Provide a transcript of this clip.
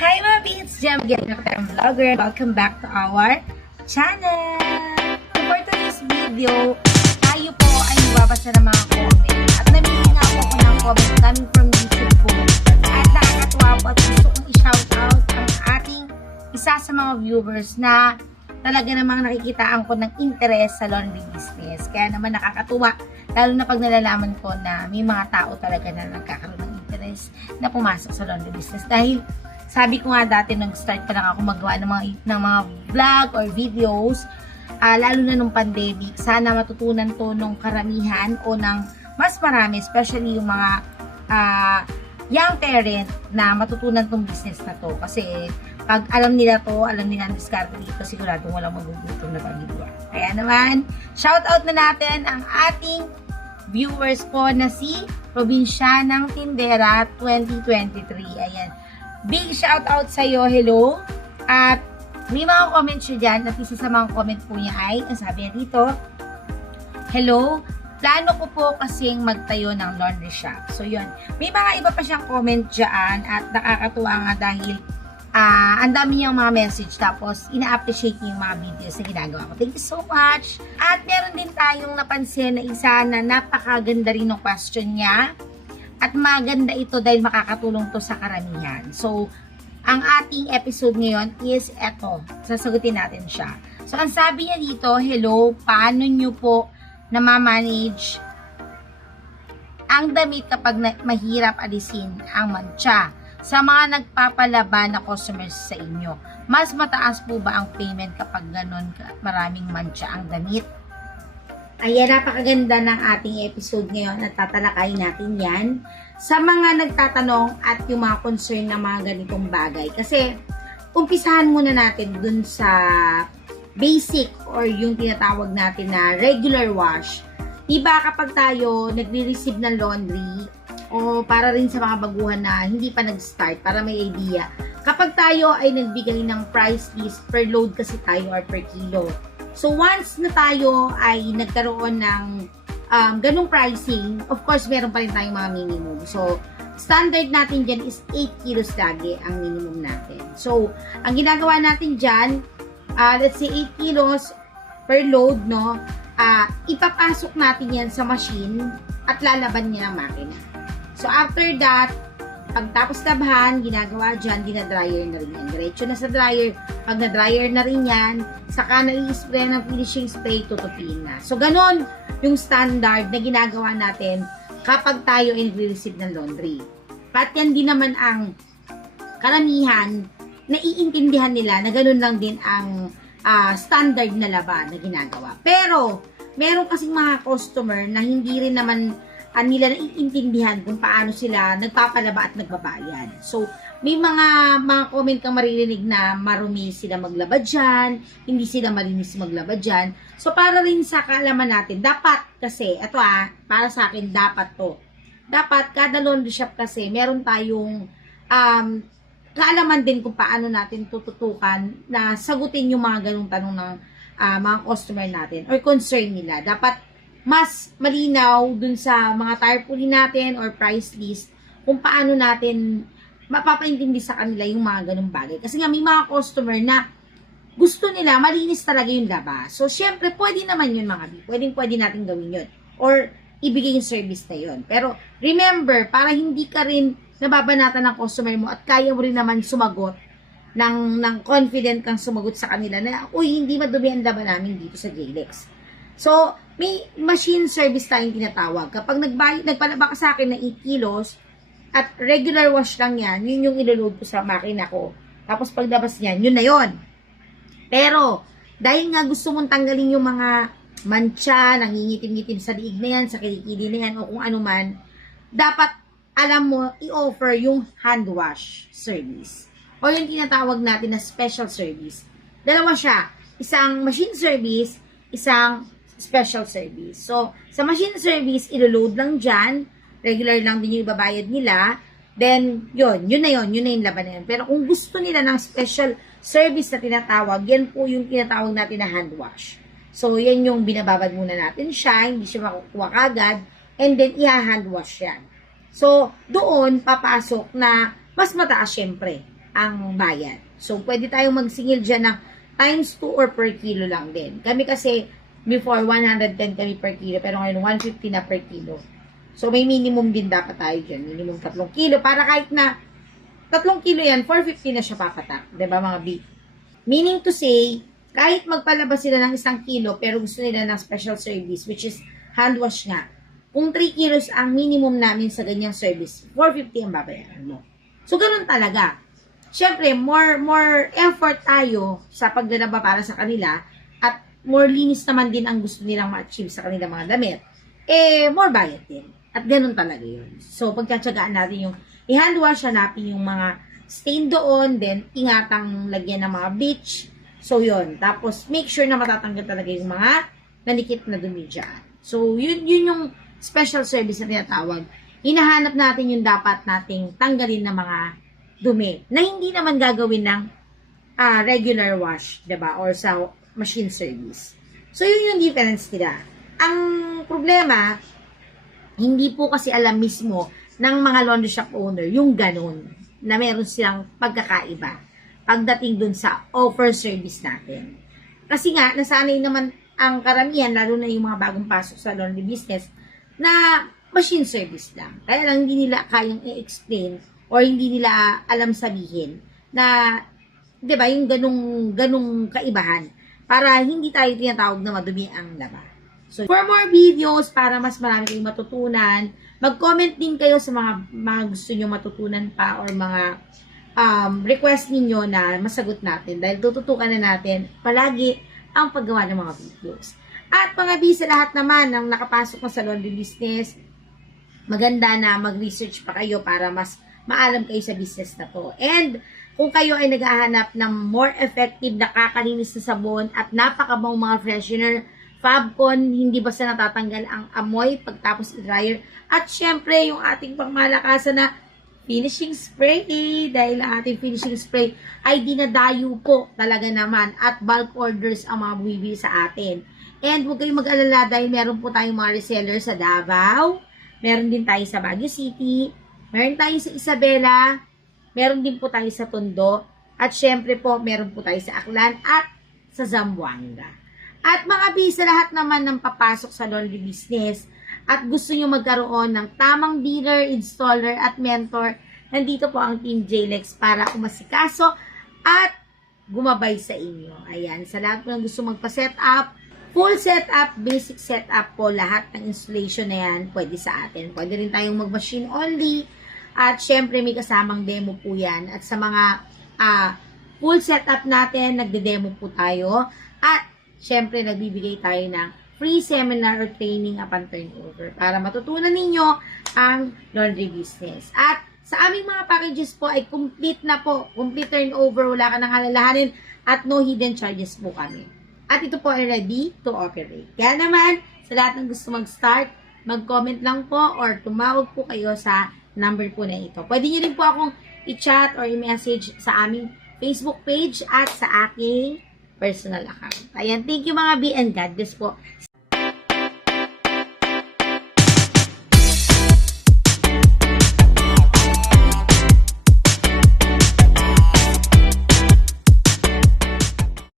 Hi mga beats! Jem again, I'm vlogger. Welcome back to our channel! For today's video, tayo po ay babasa ng mga comment. At namili nga po ako ng comment coming from YouTube po. At nakakatuwa po at gusto kong i-shoutout ang ating isa sa mga viewers na talaga namang nakikitaan ko ng interest sa laundry business. Kaya naman nakakatuwa, lalo na pag nalalaman ko na may mga tao talaga na nagkakaroon ng interest na pumasok sa laundry business. Dahil sabi ko nga dati nung start pa lang ako magawa ng mga vlog or videos, lalo na nung pandemic, sana matutunan to nung karamihan o ng mas marami, especially yung mga young parent na matutunan tong business na to. Kasi pag alam nila to, alam nila ang diskarte dito, siguradong walang magugutom na pamilya. Kaya naman, shout out na natin ang ating viewers po na si Probinsyanang Tindera 2023. Ayan. Big shout out sa iyo, hello. At may mga comments siya dyan at isa sa mga comment po niya ay, ang sabi niya dito, hello, plano ko po kasing magtayo ng laundry shop. So yun, may mga iba pa siyang comment dyan at nakakatuwa nga dahil ang dami niyang mga message tapos ina-appreciate niya yung mga videos na ginagawa ko. Thank you so much. At meron din tayong napansin na isa na napakaganda rin ng question niya. At maganda ito dahil makakatulong to sa karamihan. So, ang ating episode ngayon is eto. Sasagutin natin siya. So, ang sabi niya dito, hello, paano nyo po namamanage ang damit kapag mahirap alisin ang mancha sa mga nagpapalaba na customers sa inyo? Mas mataas po ba ang payment kapag ganon maraming mancha ang damit? Ayan, napakaganda ng ating episode ngayon at tatalakayin natin yan sa mga nagtatanong at yung mga concern ng mga ganitong bagay. Kasi, umpisahan muna natin dun sa basic or yung tinatawag natin na regular wash. Diba kapag tayo nagre-receive ng laundry o para rin sa mga baguhan na hindi pa nag-start para may idea. Kapag tayo ay nagbigay ng price list per load kasi tayo or per kilo. So, once na tayo ay nagkaroon ng ganung pricing, of course, meron pa rin tayong mga minimum. So, standard natin dyan is 8 kilos lagi ang minimum natin. So, ang ginagawa natin dyan, let's say 8 kilos per load, no? Ipapasok natin yan sa machine at lalaban niya ng makina. So, after that, pagtapos labahan, ginagawa dyan, dinadryer na rin yan. Diretso na sa dryer. Pag na-dryer na rin yan, saka na i-spray ng finishing spray, tutupin na. So, ganon yung standard na ginagawa natin kapag tayo ay nag-receive ng laundry. At yan din naman ang karamihan na iintindihan nila na ganon lang din ang standard na laba na ginagawa. Pero, meron kasing mga customer na hindi rin naman nila naiintindihan kung paano sila nagpapalaba at nagbabayad. So, may mga comment kang maririnig na marumi sila maglaba dyan, hindi sila malinis maglaba dyan. So, para rin sa kaalaman natin, dapat kasi, ito para sa akin, dapat to. Dapat, kada laundry shop kasi, meron tayong kaalaman din kung paano natin tututukan na sagutin yung mga ganung tanong ng mga customer natin or concern nila. Dapat, mas malinaw dun sa mga tarpaulin natin or price list kung paano natin mapapaintindi sa kanila yung mga ganung bagay. Kasi nga may mga customer na gusto nila malinis talaga yung laba. So, syempre, pwede naman yun mga bi. Pwede natin gawin yun. Or, ibigay yung service na yun. Pero, remember, para hindi ka rin nababanatan ng customer mo at kaya mo rin naman sumagot ng confident kang sumagot sa kanila na, uy, hindi madumi ang laba namin dito sa JLEX. So, may machine service tayong tinatawag. Kapag nagpalaba ka sa akin na 8 kilos at regular wash lang yan, yun yung iloload ko sa makina ko. Tapos paglabas niyan, yun na yun. Pero, dahil nga gusto mong tanggalin yung mga mancha, nangingitim-ngitim sa liig na yan, sa kilikili na yan, o kung ano man, dapat alam mo, i-offer yung hand wash service. O yung tinatawag natin na special service. Dalawa siya. Isang machine service, isang special service. So, sa machine service, ilo-load lang dyan. Regular lang din yung ibabayad nila. Then, yun na yung laban na yun. Pero kung gusto nila ng special service na tinatawag, yan po yung tinatawag natin na hand wash. So, yan yung binababad muna natin siya, hindi siya makukuha kagad, and then i-hand wash yan. So, doon papasok na mas mataas syempre. ang bayad. So, pwede tayong magsingil dyan ng times 2 or per kilo lang din. Kami kasi, before, 110 kami per kilo, pero ngayon, 150 na per kilo. So, may minimum din dapat tayo dyan. Minimum 3 kilo. Para kahit na 3 kilo yan, 450 na siya papatak. Diba, mga B? Meaning to say, kahit magpalabas sila ng 1 kilo, pero gusto nila ng special service, which is hand wash nga. Kung 3 kilos ang minimum namin sa ganyang service, 450 ang babayaran mo. So, ganun talaga. Siyempre, more effort tayo sa paglalaba para sa kanila at more linis naman din ang gusto nilang ma-achieve sa kanilang mga damit. More bayad din. At ganun talaga yun. So, pagtsatsagaan natin yung i-hand wash, hanapin yung mga stain doon, then ingatang lagyan ng mga bleach. So, yun. Tapos, make sure na matatanggal talaga yung mga nanikit na dumi dyan. So, yun yung special service na tinatawag. Hinahanap natin yung dapat nating tanggalin ng mga dumi na hindi naman gagawin ng regular wash, diba? Or sa machine service. So, yun yung difference nila. Ang problema, hindi po kasi alam mismo ng mga laundry shop owner yung ganun na meron silang pagkakaiba pagdating dun sa offer service natin. Kasi nga, nasanay naman ang karamihan, lalo na yung mga bagong pasok sa laundry business, na machine service lang. Kaya lang hindi nila kayang i-explain or hindi nila alam sabihin na, di ba, yung ganung kaibahan para hindi tayo tinatawag na madumi ang laba. So, for more videos, para mas marami kayong matutunan, mag-comment din kayo sa mga gusto nyo matutunan pa or mga request ninyo na masagot natin dahil tututukan na natin palagi ang paggawa ng mga videos. At mga bisa lahat naman ng nakapasok na sa laundry business, maganda na mag-research pa kayo para mas maalam kayo sa business na to. And kung kayo ay naghahanap ng more effective na kakalinis na sabon at napakabang mga freshener, Fabcon, hindi basta natatanggal ang amoy pagtapos i-dryer. At syempre, yung ating pangmalakasan na finishing spray. Dahil ang ating finishing spray ay dinadayo po talaga naman at bulk orders ang mga bumibili sa atin. And huwag kayong mag-alala dahil meron po tayong mga reseller sa Davao, meron din tayo sa Baguio City, meron tayo sa Isabela, meron din po tayo sa Tondo, at syempre po meron po tayo sa Aklan at sa Zamboanga. At mga bisa lahat naman ng papasok sa laundry business at gusto nyo magkaroon ng tamang dealer, installer at mentor, nandito po ang Team JLEX para umasikaso at gumabay sa inyo. Ayan, sa lahat po ng gusto magpa-setup, full setup, basic setup po, lahat ng installation na yan, pwede sa atin. Pwede rin tayong mag-machine only. At syempre, may kasamang demo po yan. At sa mga full setup natin, nagde-demo po tayo. At syempre, nagbibigay tayo ng free seminar or training upon turnover para matutunan ninyo ang laundry business. At sa aming mga packages po ay complete na po. Complete turnover, wala ka nang halalahanin at no hidden charges po kami. At ito po ay ready to operate. Kaya naman, sa lahat ng gusto mag-start, mag-comment lang po or tumawag po kayo sa number po na ito. Pwede nyo rin po akong i-chat or i-message sa aming Facebook page at sa aking personal account. Ayan, thank you mga B and God bless po.